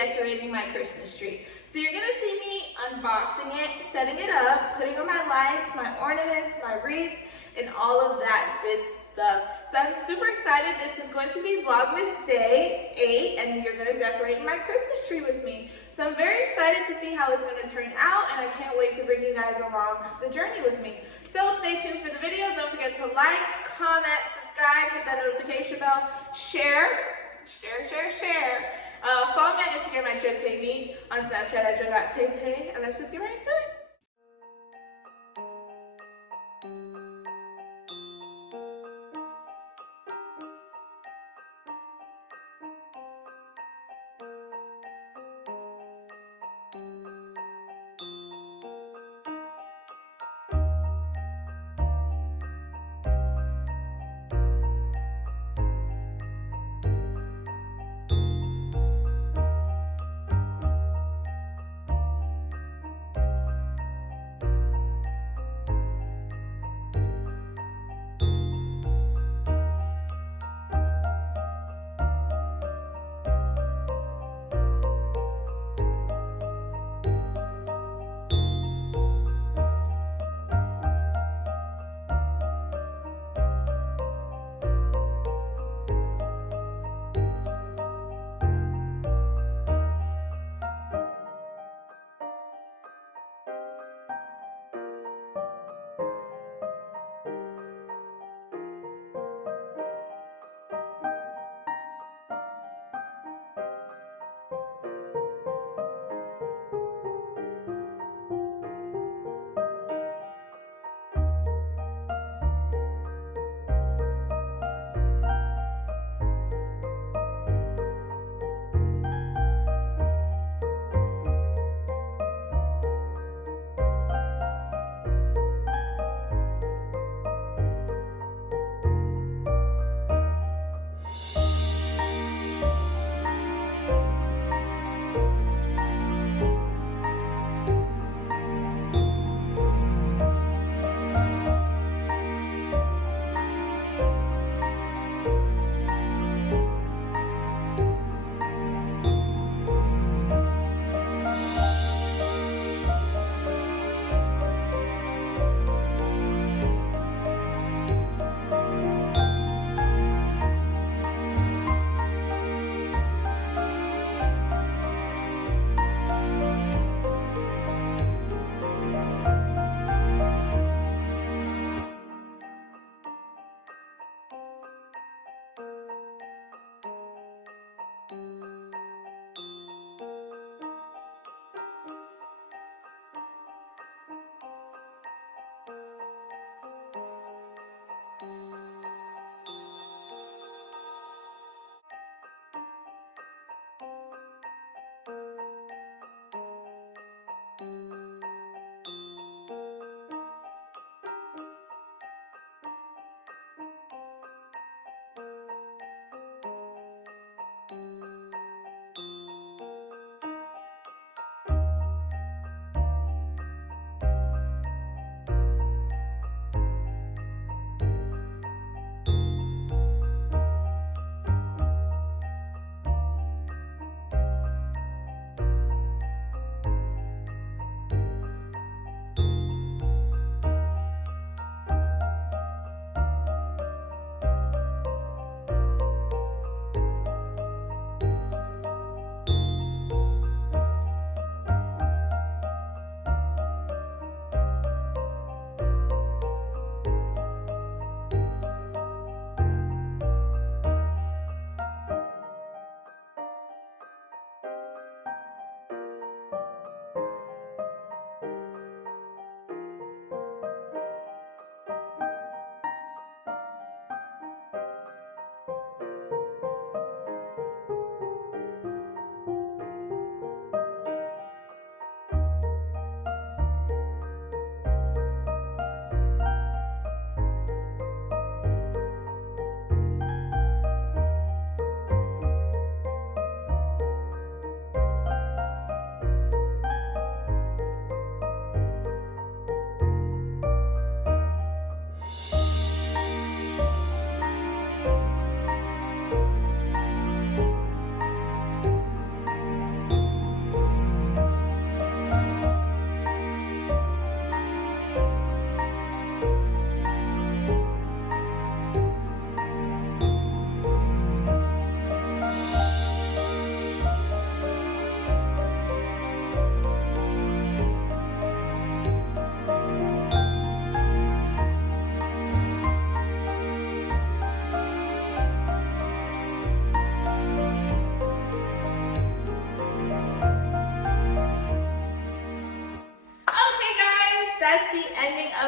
decorating my Christmas tree. So you're gonna see me unboxing it, setting it up, putting on my lights, my ornaments, my wreaths, and all of that good stuff. So I'm super excited. This is going to be Vlogmas Day 8, and you're gonna decorate my Christmas tree with me. So I'm very excited to see how it's gonna turn out, and I can't wait to bring you guys along the journey with me. So stay tuned for the video. Don't forget to like, comment, subscribe, hit that notification bell, share. Follow me on Instagram at jo.taynique, on Snapchat at jo.taytay, and let's just get right into it.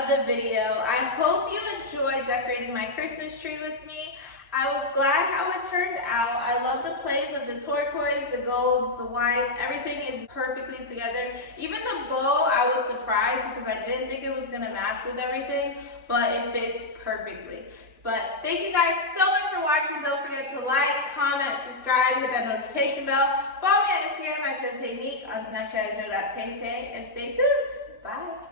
of the video. I hope you enjoyed decorating my Christmas tree with me. I was glad how it turned out. I love the plays of the turquoise, the golds, the whites. Everything is perfectly together. Even the bow, I was surprised because I didn't think it was going to match with everything, but it fits perfectly. But thank you guys so much for watching. Don't forget to like, comment, subscribe, hit that notification bell. Follow me on Instagram at jo.taynique, on Snapchat at jo.taytay, and stay tuned. Bye.